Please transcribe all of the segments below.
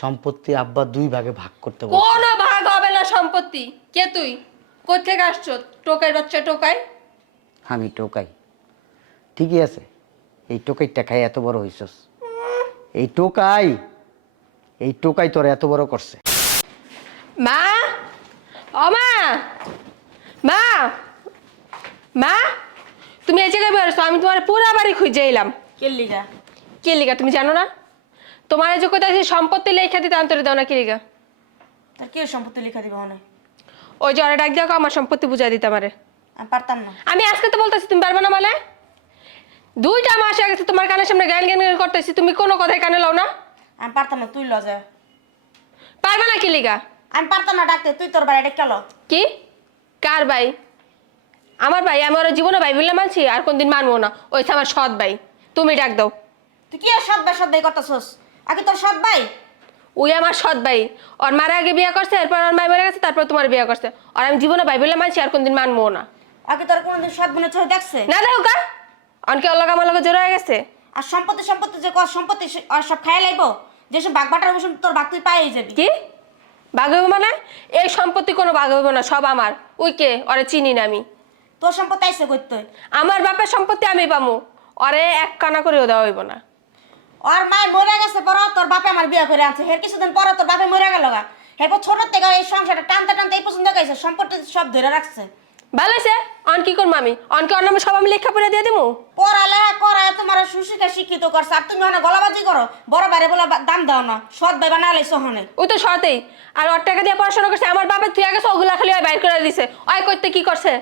সম্পত্তি আব্বা দুই ভাগে ভাগ করতে বলছে। কোনো ভাগ হবে না সম্পত্তি। কে তুই? কোথেকে আসছো? টোকাই বাচ্চা টোকাই? আমি টোকাই। ঠিকই আছে। এই টোকাই টাকায় এত বড় হইছস। এই টোকাই এই টোকাই তোর এত বড় করছে। মা? ও মা? মা? মা? তুমি এই জায়গায় বেরোছো আমি তোমার পুরো বাড়ি খুঁজে এলাম। কেল্লিগা। কে লিগা তুমি জানো না? তোমার যে কোথায় যে সম্পত্তি লেখা দিতে আন্তরে দাও না কি লিগা তার কে সম্পত্তি লিখা দিবে মনে? ওই যে ডাক যাও আমার সম্পত্তি বুঝাই দিতে পারে আমি পারতাম না। আমি আজকে তো বলতেছি তুমি পারবে না মানে? দুইটা মাস হয়ে গেছে তোমার কানের সামনে জ্ঞান জ্ঞান করতেছি তুমি কোনো কথাই কানে লাও না? আমি পারতাম না তুই লজা পারবে না কি লিগা আমি পারতাম না ডাকতে তুই তোর বাড়ি ডেকে লো। কি? কার ভাই? আমার ভাই আমি ওরা জীবনে ভাই বললে মানছি আর কোনদিন মানবো না। ওই আমার সৎ ভাই তুমি ডাক দাও। তুই কি আর সদ ভাই সৎ ভাই করতেছস? আগে তোর সৎ ভাই? ওই আমার সৎ ভাই। ওর মারা আগে বিয়ে করছে এরপর ওর মাই মরে গেছে তারপর তোমার বিয়ে করছে। আর আমি জীবনে ভাই বললে মানছি আর কোনদিন মানবো না। আগে তোর কোনোদিন সদ বোনের ছবি দেখছে? না দেখো কা অনকে অল্লাগ আমার লগে জোর হয়ে গেছে। আর সম্পত্তি সম্পত্তি যে কর সম্পত্তি সে- আর সব খাই লাইব? যেসব বাঘ বাটার তোর বাঘ তুই পাই যাবি। কি? বাঘ হইব মানে? এই সম্পত্তি কোনো বাঘ হইব না সব আমার। ওই কে? ওরে চিনি না আমি। তোর সম্পত্তি আইসে করতে আমার বাপের সম্পত্তি আমি পামু। ওরে এক কানা করেও দেওয়া হইব না। আর মায়ের মরে গেছে পর তোর বাপে আমার বিয়ে করে আনছে। হের কিছুদিন পরে তোর বাপে মরে গেল গা। এরপর ছোট থেকে এই সংসারটা টানতে টানতে এই পর্যন্ত গেছে সম্পত্তি সব ধরে রাখছে। ভালো আছে অন কি করব আমি? অনকে অন্য সব আমি লেখা পড়ে দিয়ে দিমু? পড়ালেখা করায় তোমার সুশিক্ষা শিক্ষিত করছে আর তুমি ওখানে গলাবাজি করো বড় বাইরে বলে দাম দাও না। সৎ ভাই বানা লাইছো হনে ওই তো সতেই। আর ওর টাকা দিয়ে পড়াশোনা করছে আমার বাপের তুই আগে ওগুলা খালি ওই বাইর করে দিছে। ওই করতে কি করছে?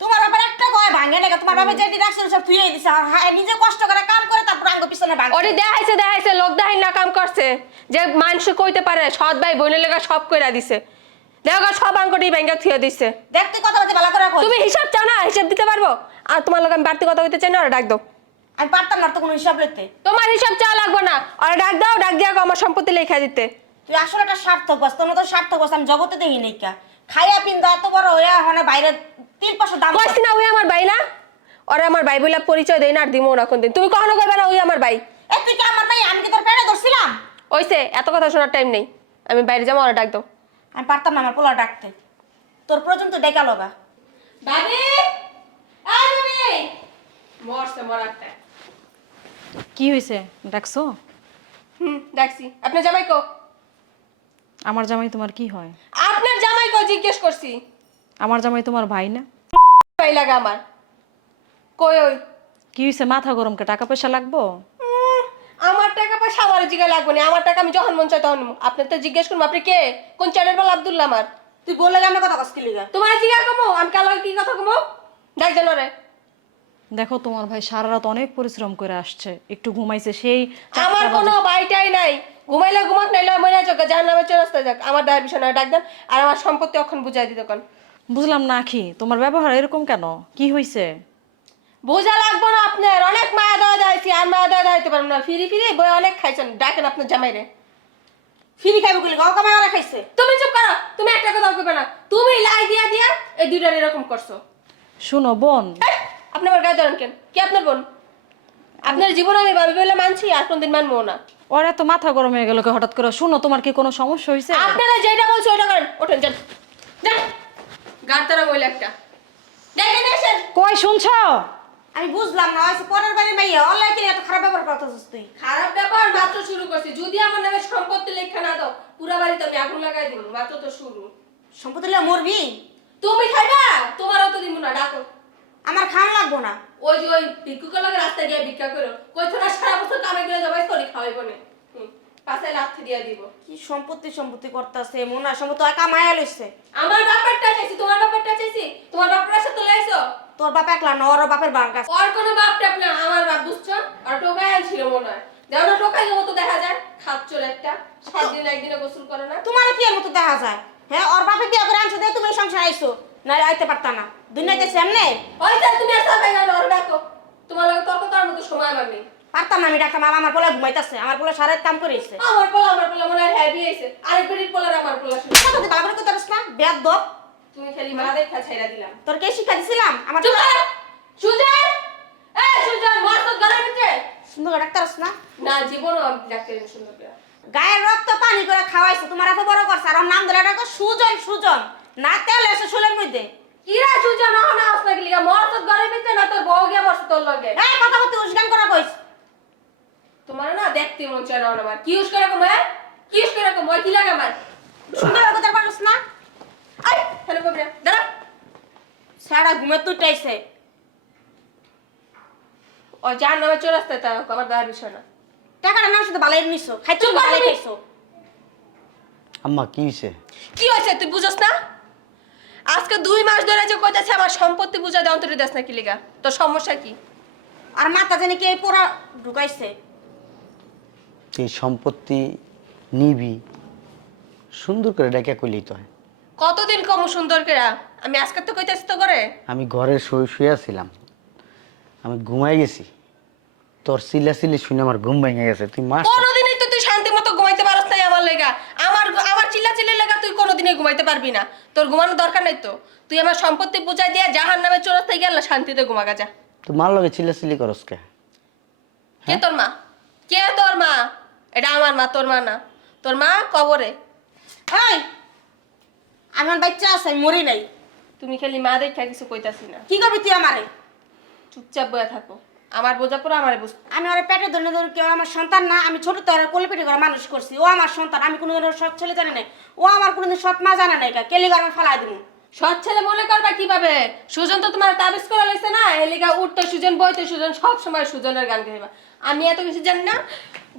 তোমার বাবার একটা ভাঙে না তোমার বাবা যেটি রাখছে সব থুয়ে দিছে। নিজে কষ্ট করে কাম করে তারপর আঙ্গ পিছনে ভাঙে ওরে দেখাইছে দেখাইছে লোক দেখাই না কাম করছে। যে মানুষ কইতে পারে সৎ ভাই বোনের লেগা সব কইরা দিছে। দেখো সব আঙ্কটি ব্যাংকে থুয়ে দিছে। দেখ তুই কথা বলতে ভালো করে তুমি হিসাব চাও না? হিসাব দিতে পারব? আর তোমার লোক আমি বাড়তি কথা চাই না? ওরা ডাক দাও। আমি পারতাম না তো কোনো হিসাব লিখতে তোমার হিসাব চাওয়া লাগবে না। ওরা ডাক দাও ডাক দিয়া আমার সম্পত্তি লেখা দিতে। তুই আসলে একটা সার্থক বাস তোর মতো সার্থক বাস আমি জগতে দেখি নাই কা। খাইয়া পিন্দা এত বড় হইয়া হনে বাইরে তিন পাঁচশো দাম কইছি না ওই আমার ভাই না? ওরা আমার ভাই বলে পরিচয় দেয় না আর দিমো না কোনদিন তুমি কখনো কইবে না ওই আমার ভাই? এ তুই কি আমার ভাই? আমি কি তোর পেটে ধরছিলাম? ওইসে এত কথা শোনার টাইম নেই। আমি বাইরে যাব ওরা ডাক দাও। আমি পারতাম না আমার পোলা ডাকতে। তোর পর্যন্ত ডেকা লগা ভাবি আই ভাবি মরছে মরারটা কি হয়েছে ডাকছো? হুম ডাকছি। আপনার জামাই কো? আমার জামাই তোমার কি হয়? আপনার জামাই কো জিজ্ঞেস করছি। আমার জামাই তোমার ভাই না? ভাই লাগে আমার। কই ওই? কি হয়েছে মাথা গরমকে টাকা পয়সা লাগবো? আমার টাকা পয়সা আমার জিগা লাগবে না আমার টাকা আমি যখন মন চাই তখন। আপনি তো জিজ্ঞেস করুন আপনি কে? কোন চ্যানেল বল আব্দুল্লাহ আমার? তুই বলে আমি কথা কষ্ট লিগা? তোমার জিগা কমো আমি কালো কি কথা কমো? ডাক জানো রে। দেখো তোমার ভাই সারা রাত অনেক পরিশ্রম করে আসছে একটু ঘুমাইছে সেই আমার কোনো বাইটাই নাই। ঘুমাইলে ঘুমাক নাইলে মরে যাক যার নামে চলে যাক। আমার দায়ের বিষয় নয় ডাক দেন আর আমার সম্পত্তি অখন বুঝাই দিত কোন। বুঝলাম না কি তোমার ব্যবহার এরকম কেন? কি হয়েছে বোঝা লাগবো না আপনার অনেক মায়া দেওয়া যাইছি আর মায়া দেওয়া যাইতে পারব না। ফিরি ফিরি বই অনেক খাইছেন ডাকেন আপনার জামাই রে। ফিরি খাইব গুলি গাও কামাই ওরা খাইছে। তুমি চুপ করো তুমি একটা কথা কইবে না। তুমি লাই দিয়া দিয়া এই দুইটার এরকম করছ। শুনো বোন। আপনি আমার গায়ে ধরেন কেন? কি আপনার বোন? আপনার জীবন আমি ভাবি বলে মানছি আর কোনদিন মানবো না। ওর এত মাথা গরম হয়ে গেল হঠাৎ করে। শুনো তোমার কি কোনো সমস্যা হয়েছে? আপনারা যেটা বলছো ওইটা করেন। ওঠেন যান। যান গাড়তারা মহিলা একটা। দেখেন এসেন কই শুনছো? আমি বুঝলাম না হয়তো পরের বাড়ির মাইয়া অনলাইন কিনে এত খারাপ ব্যবহার করতেছিস তুই। খারাপ ব্যাপার মাত্র শুরু করছি। যদি আমার নামে সম্পত্তি লেখা না দাও পুরা বাড়িতে আমি আগুন লাগাই দিব মাত্র তো শুরু। সম্পত্তি মরবি? তুমি খাইবা? তোমারও তো দিব না ডাকো। আমার খাওয়া লাগবো না। ওই যে ওই ভিক্ষুকের লগে রাস্তায় গিয়ে ভিক্ষা করো। কই তোরা সারা বছর কামে করে যাবাই তোরই খাওয়াইব না। পাশে লাথি দিয়ে দিব। কি সম্পত্তি সম্পত্তি করতেছে মনে সম্পত্তি একা মায়া লইছে। আমার বাপেরটা চাইছি তোমার বাপেরটা চাইছি? তোমার বাপের সাথে লাইছো তোর বাপ একলা না ওর বাপের বার কাছে ওর কোনো বাপ টাপ না আমার বাপ বুঝছ? আর টোকাই ছিল মনে হয়। যেন টোকাই মতো দেখা যায় খাচ্চর একটা। সাত দিন একদিনে গোসল করে না। তোমার কি মতো দেখা যায়? হ্যাঁ ওর বাপে বিয়ে করে আনছে দিয়ে তুমি সংসার আইছো। না আইতে পারতা না। দুনিয়াতে সামনে ওই যে তুমি আসা ভাই না ওর ডাকো। তোমার লগে তর্ক করার মতো সময় আমার নেই। পারতাম না আমি ডাক্তার মা আমার পোলা ঘুমাইতেছে আমার পোলা সারা কাম করেছে। আমার পোলা আমার পোলা মনে হয় হ্যাভি হয়েছে আরেক বেরির পোলার আমার পোলা শুনে। কথা ভালো করে করতে পারিস না বেদ দপ তুমি খালি মা দেখা ছাইরা দিলাম। তোর কে শিক্ষা দিছিলাম? আমার চুপ করো! সুজন! এই সুজন মার তো গলার ভিতরে। সুন্দর করে ডাক্তার আস না? না জীবনও আমি ডাক্তার সুন্দর গায়ের রক্ত পানি করে খা খাওয়াইছে তোমার এত বড় করছে আর নাম ধরে ডাকো সুজন সুজন। না তেল এসে শুলের মধ্যে। কিরা সুজন না আসলে কি লিগা মরছত ঘরে ভিতরে না তোর বউ গিয়া বসে তোর লগে? এই কথা বলতে উসগান করা কইস। তোমার না দেখতে মন চায় না আমার। কি ইউজ করে কম হ্যাঁ? কি ইউজ করে কম কি লাগে আমার? সুন্দর কথা পারছ না। আই হ্যালো কবরা। দাঁড়া। সারা ঘুমে তুটাইছে ও যার নামে চোরাস্তে তা আমার দাঁড়ার বিষয় না। টাকাটা নাম শুধু ভালোই নিছো খাইছো তুমি। খাইছো। আম্মা কি হয়েছে কি হয়েছে তুই বুঝছ না? আজকে দুই মাস ধরে যে কইতাছে আমার সম্পত্তি বুঝা দেওয়া অন্তরে দেশ না কি লিগা। তোর সমস্যা কি? আর মাথা জানি কে পুরা ঢুকাইছে? তুই সম্পত্তি নিবি। সুন্দর করে ডেকে কইলেই তো হয়। কতদিন কম সুন্দর করে? আমি আজকে তো কইতাছি তো করে আমি ঘরে শুয়ে শুয়ে শুয়েছিলাম আমি ঘুমাই গেছি। তোর সিলা সিলি শুনে আমার ঘুম ভেঙে গেছে। তুই মাস কোনোদিনই তো তুই শান্তি মতো ঘুমাইতে পারস নাই আমার লেগা। আমার আমার চিল্লা চিল্লি লেগা কোনোদিনই ঘুমাইতে পারবি না। তোর ঘুমানোর দরকার নাই তো। তুই আমার সম্পত্তি বুঝাই দিয়া জাহান নামে চোরাস্তে গেল শান্তিতে ঘুমাগা যা। তুই মার লগে চিল্লা চিল্লি করস কে? কে তোর মা? কে তোর মা? এটা আমার মা তোর মা না। তোর মা কবরে। এই আমার বাচ্চা আছে মরি নাই। তুমি খালি মা দেখা কিছু কইতাছি না। কি করবি তুই আমারে? চুপচাপ বয়ে থাকো। আমার বোঝা পড়ো আমার বুঝ আমি ওর পেটে ধরে ধরে কেউ আমার সন্তান না আমি ছোট তো কোলে পেটে করে মানুষ করছি। ও আমার সন্তান আমি কোনোদিন ওর সৎ ছেলে জানি নাই। ও আমার কোনোদিন সৎ মা জানে নাই কেলি গরমে ফালাই দিব সৎ ছেলে মনে করবা কীভাবে? সুজন তো তোমার তাবিজ করে লাইছে না? এলিগা উঠতে সুজন বইতে সুজন সব সময় সুজনের গান গাইবা। আমি এত কিছু জানি না।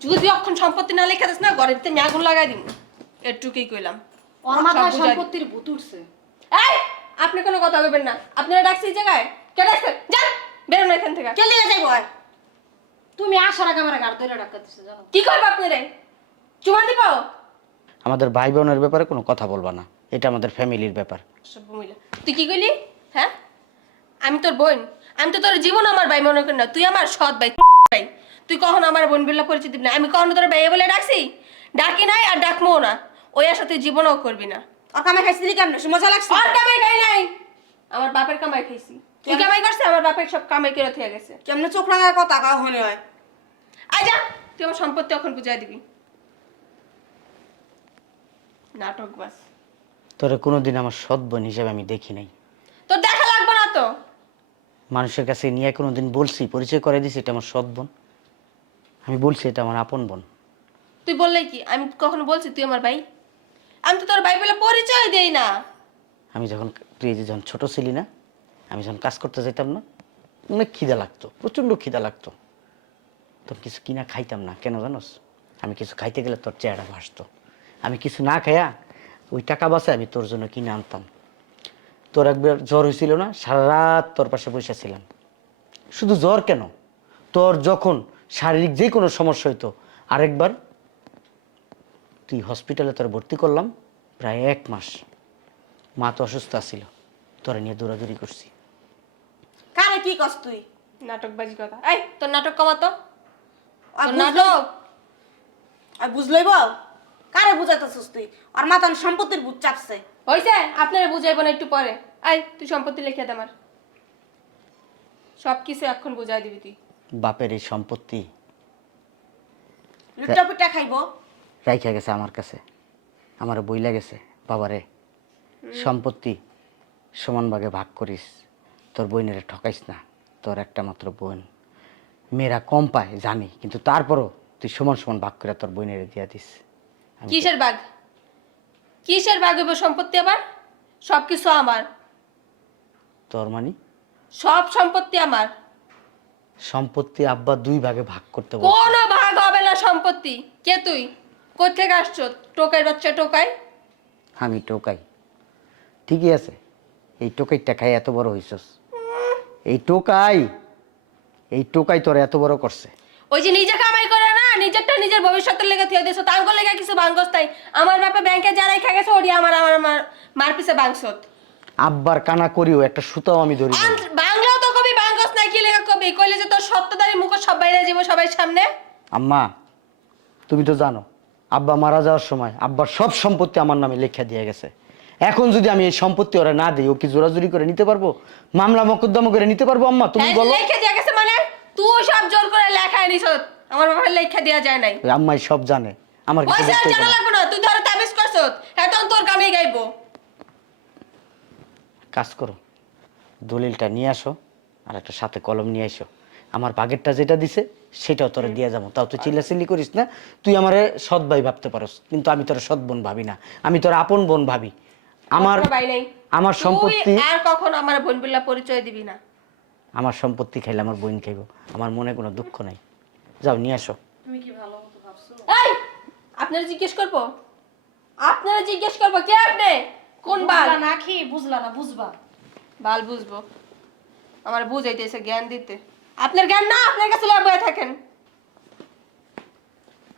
যদি অক্ষণ সম্পত্তি না লেখা না ঘরের ভিতরে আমি আগুন লাগাই দিব এটুকুই কইলাম। সম্পত্তির ভূত উঠছে। এই আপনি কোনো কথা বলবেন না। আপনারা ডাকছি এই জায়গায়। কে ডাকছেন যান! বেরোন এখান থেকে। কেলি যাইব তুমি আসার আগে আমার গাড় ধরে ডাকাতেছে জানো? কি করব আপনারা চুমা দিব আমাদের ভাই বোনের ব্যাপারে কোনো কথা বলবা না। এটা আমাদের ফ্যামিলির ব্যাপার। সব তুই কি কইলি? হ্যাঁ? আমি তোর বোন। আমি তো তোর জীবন আমার ভাই মনে করি না। তুই আমার সৎ ভাই। ভাই। তুই কখন আমার বোন বিল্লা পরিচিত না। আমি কখনো তোর ভাইয়া বলে ডাকছি? ডাকি নাই আর ডাকমো না। ওই আশা তুই জীবনও করবি না। ওর কামে খাইছিলি কেমন? মজা লাগছে। আর কামাই খাই নাই। আমার বাপের কামাই খাইছি। তুই কামাই করছে আমার বাপের সব কামাই করে থেকে গেছে। কেমনে চোখ রাঙার কথা কাউ হনে হয়। আয় যা তুই আমার সম্পত্তি এখন বুঝাই দিবি। নাটক বাস। তোরে কোনোদিন আমার সৎ বোন হিসেবে আমি দেখি নাই। তোর দেখা লাগবে না তো। মানুষের কাছে নিয়ে কোনোদিন বলছি পরিচয় করে দিছি এটা আমার সৎ বোন। আমি বলছি এটা আমার আপন বোন। তুই বললে কি? আমি কখনো বলছি তুই আমার ভাই? আমি তো তোর ভাই বলে পরিচয় দেই না। আমি যখন তুই যখন ছোটো ছিলি না আমি যখন কাজ করতে যেতাম না অনেক খিদা লাগতো, প্রচণ্ড খিদা লাগতো। তোর কিছু কিনা খাইতাম না, কেন জানোস? আমি কিছু খাইতে গেলে তোর চেহারা ভাসতো। আমি কিছু না খাইয়া ওই টাকা বাসে আমি তোর জন্য কিনে আনতাম। তোর একবার জ্বর হয়েছিল না, সারা রাত তোর পাশে বসে ছিলাম। শুধু জ্বর কেন? তোর যখন শারীরিক যে কোনো সমস্যা হইতো, আরেকবার তুই হসপিটালে তোর ভর্তি করলাম, প্রায় এক মাস। মা তো অসুস্থ আছিল, তোরা নিয়ে দৌড়াদৌড়ি করছি। কারে কি কস তুই? নাটকবাজি কথা। এই তোর নাটক কমাতো আর নাটক আর বুঝলই বল? কারে বুঝাইতেছিস তুই? ওর মাথার সম্পত্তির ভূত চাপছে। হয়েছে আপনারা বুঝাইব না একটু পরে। আই তুই সম্পত্তি লিখে দে আমার। সব কিছু এখন বুঝাই দিবি তুই। বাপের এই সম্পত্তি। লুটা পুটা খাইবো? রাইখা গেছে আমার কাছে। আমার বইলা গেছে। বাবারে সম্পত্তি সমান ভাগে ভাগ করিস। তোর বইনেরে ঠকাইস না তোর একটা মাত্র বোন। মেয়েরা কম পায় জানি কিন্তু তারপরও তুই সমান সমান ভাগ করে তোর বইনেরে দিয়া দিস। আমি কিসের বাঘ কিসের বাঘ হইব সম্পত্তি আবার? সব কিছু আমার। তোর মানে? সব সম্পত্তি আমার। সম্পত্তি আব্বা দুই ভাগে ভাগ করতে বল কোনো ভাগ হবে না সম্পত্তি। কে তুই? কোথেকে আসছো? টোকাই বাচ্চা টোকাই? আমি টোকাই। ঠিকই আছে। এই টোকাইটা খাই এত বড় হইছস। এই টোকাই এই টোকাই তোর এত বড় করছে। ওই যে নিজে কামাই করে না নিজেরটা নিজের ভবিষ্যতের লেগে থিয়ে দিয়েছ। তাঙ্গর লেগে কিছু ভাঙ্গস তাই আমার বাপে ব্যাংকে যারাই খা গেছে ওরি আমার আমার আমার মার পিছে বাংসত আব্বার কানা করিও একটা সুতাও আমি ধরি নাই। আন- বাংলাও তো কবি বাঙ্গস নাই কি লেখা কবি? কইলে যে তোর সত্যদারি মুখ সব বাইরে যাব সবাই সামনে? আম্মা তুমি তো জানো আব্বা মারা যাওয়ার সময় আব্বার সব সম্পত্তি আমার নামে লেখা দিয়ে গেছে। এখন যদি আমি এই সম্পত্তি ওরা না দিই ও কি জোরাজুরি করে নিতে পারব? মামলা মকদ্দমা করে নিতে পারব আম্মা? তুমি হ্যাঁ, বলো। লেখা দিয়া গেছে মানে? তুই সব জোর করে লেখায় নিছ। আমার বাবার লেখা দেওয়া যায় নাই। আম্মাই সব জানে। আমার কিছু বলতে জানা। লাগবে না। তুই ধরে তাবিজ হ্যাঁ তখন তোর গানেই গাইবো। কাজ করো। দলিলটা নিয়ে আসো আর একটা সাথে কলম নিয়ে আসো আমার বাগেরটা যেটা দিছে সেটাও তোরে দিয়ে যাব। তাও তুই চিল্লাচিল্লি করিস না? তুই আমারে সৎ ভাই ভাবতে পারস। কিন্তু আমি তোর সৎ বোন ভাবি না। আমি তোর আপন বোন ভাবি। আমার ভাই নাই। আমার সম্পত্তি আর কখন আমার বোন বিল্লা পরিচয় দিবি না। আমার সম্পত্তি খাইলে আমার বোন খাইব। আমার মনে কোনো দুঃখ নাই। যাও নিয়ে আসো। তুমি কি ভালো মতো ভাবছ? এই আপনারা জিজ্ঞেস করব? আপনারা জিজ্ঞেস করব কে আপনি? কোন বাল? বুঝলা না কি? বুঝলা না বুঝবা। বাল বুঝব। আমার বুঝাইতেছে জ্ঞান দিতে। আপনার জ্ঞান না আপনার কাছে লয়ে বয়ে থাকেন।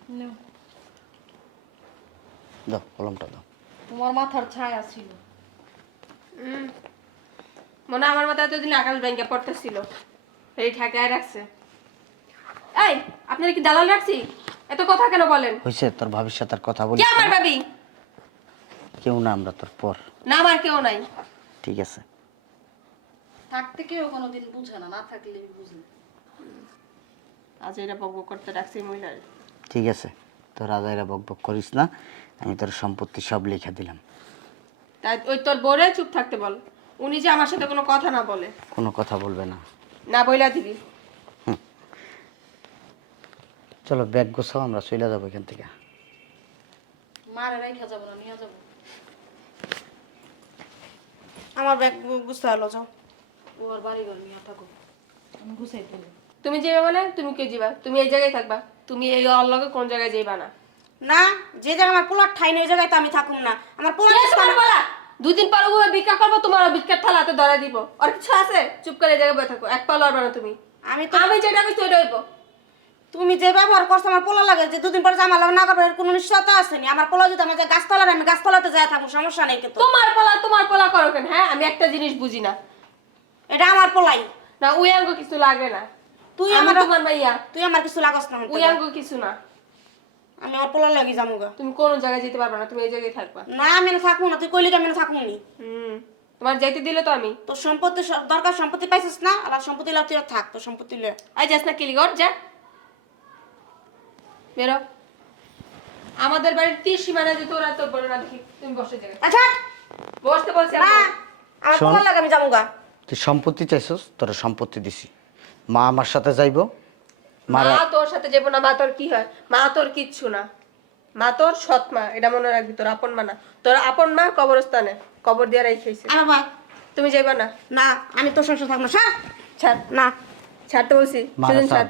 নেও। দাও কলমটা দাও। তোমার মাথার ছায়া ছিল। মনে হয় আমার মাথায় এতদিন আকাশ ব্যাংকে পড়তেছিল। এই ঠেকায় রাখছে। এই আপনারা কি দালাল রাখছি? এত কথা কেন বলেন? হয়েছে তোর ভবিষ্যৎ আর কথা বলি কে আমার ভাবি? কেউ না আমরা তোর পর। না আমার কেউ নাই। ঠিক আছে। থাকতে কেউ কোনোদিন বুঝে না না থাকলে বুঝে। আজ এটা বকবক করতে রাখছি মহিলার। ঠিক আছে। তোর রাজাইরা বক বক করিস না আমি তোর সম্পত্তি সব লেখা দিলাম। তাই ওই তোর বোরে চুপ থাকতে বল। উনি যে আমার সাথে কোনো কথা না বলে। কোনো কথা বলবে না। না বইলা দিবি। চলো ব্যাগ গোছাও আমরা চলে যাব এখান থেকে। মারে রাইখা যাব না নিয়ে যাব। আমার ব্যাগ বুঝতে হলো যাও। ওর বাড়ি ঘর নিয়ে থাকো। আমি গুছাই তুমি যাবে মানে তুমি কে যাবা তুমি এই জায়গায় থাকবা। তুমি এই অল্লগে কোন জায়গায় যাইবা না? না যে জায়গায় আমার পোলার ঠাই নেই ওই জায়গায় তো আমি থাকুম না। আমার পোলার বলা? দুদিন পর ও ভিক্ষা করব তোমার ভিক্ষার থালাতে ধরা দিব। আর কিছু আছে? চুপ করে জায়গায় বসে থাকো এক পা লড়বা না তুমি। আমি তো আমি যেটা আমি সেটা হইব। তুমি যে ব্যবহার করছ আমার পোলা লাগে যে দুদিন পরে জামা লাগা না করবে এর কোনো নিশ্চয়তা আছে নি? আমার পোলা যদি আমার যে গাছতলার আমি গাছতলাতে যাই থাকব সমস্যা নেই কিন্তু। তোমার পোলা তোমার পোলা করো কেন? হ্যাঁ আমি একটা জিনিস বুঝি না। এটা আমার পোলাই। না উই আঙ্গ কিছু লাগে না। তুই আমার তোমার মাইয়া। তুই আমার কিছু লাগস না আঙ্গ কিছু না। আমি আমার পোলার লাগি যাব গা তুমি কোন জায়গায় যেতে পারবে না তুমি এই জায়গায় থাকবা। না আমি না থাকব না তুই কইলি আমি না থাকব নি। হুম তোমার যাইতে দিলে তো আমি। তোর সম্পত্তি দরকার সম্পত্তি পাইছিস না আর সম্পত্তি তুই থাক তোর সম্পত্তি লয়ে। আই যাস না কিলিগর যা। বেরো। আমাদের বাড়ির তীর সীমানা যে তোরা তোর বলে না দেখি তুমি বসে জায়গায়। আচ্ছা বসতে বলছি না আমি। আমার। পোলার লাগে আমি যাব গা তুই সম্পত্তি চাইছস তোর সম্পত্তি দিছি। মা আমার সাথে যাইবো। মা তোর সাথে যাব না মা তোর কি হয়? মা তোর কিচ্ছু না। মা তোর সৎ মা এটা মনে রাখবি তোর আপন মা না। তোর আপন মা কবরস্থানে কবর দিয়ে আমার ভাই তুমি যাইবা না? না আমি তোর সংসার থাকব না। ছাড়। ছাড়। না। ছাড়তে বলছি সেদিন ছাড়।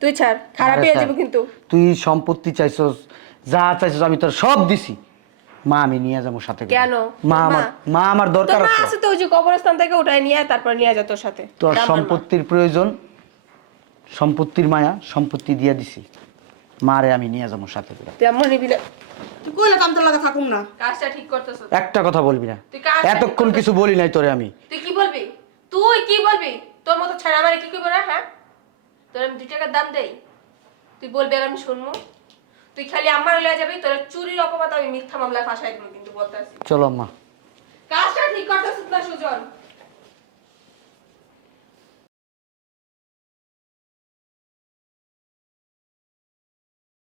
তুই ছাড় খারাপ হয়ে। যাব কিন্তু। তুই সম্পত্তি চাইছস যা চাইছস আমি তোর সব দিছি। মা আমি নিয়ে যাব সাথে করে। কেন? মা আমার মা আমার তোর দরকার মা আছে। আছে তো ওই যে কবরস্থান থেকে উঠায় নিয়ে আয়, তারপর নিয়ে যা তোর সাথে। তোর এটা আমার মা। সম্পত্তির প্রয়োজন সম্পত্তির মায়া সম্পত্তি দিয়ে দিছি। মারে আমি নিয়ে যাব সাথে করে। তুই আম্মু নিবি না। তুই কইলে তো আমি তোর লাগে থাকুম না? কাজটা ঠিক করতেছ। একটা কথা বলবি না। তুই এতক্ষণ। কিছু বলি নাই তোরে আমি। তুই কি বলবি? তুই কি বলবি? তোর মতো ছাড়া আমার কি করব না হ্যাঁ? তোর আমি দুই টাকার দাম দেই। তুই বলবি আর আমি শুনব। তুই খালি আমার লয়ে যাবি তোর চুরির অপবাদ আমি মিথ্যা মামলায় ফাঁসাই দেবো কিন্তু বলতাছি চলো মা। কাজটা ঠিক করতেছিস না সুজন।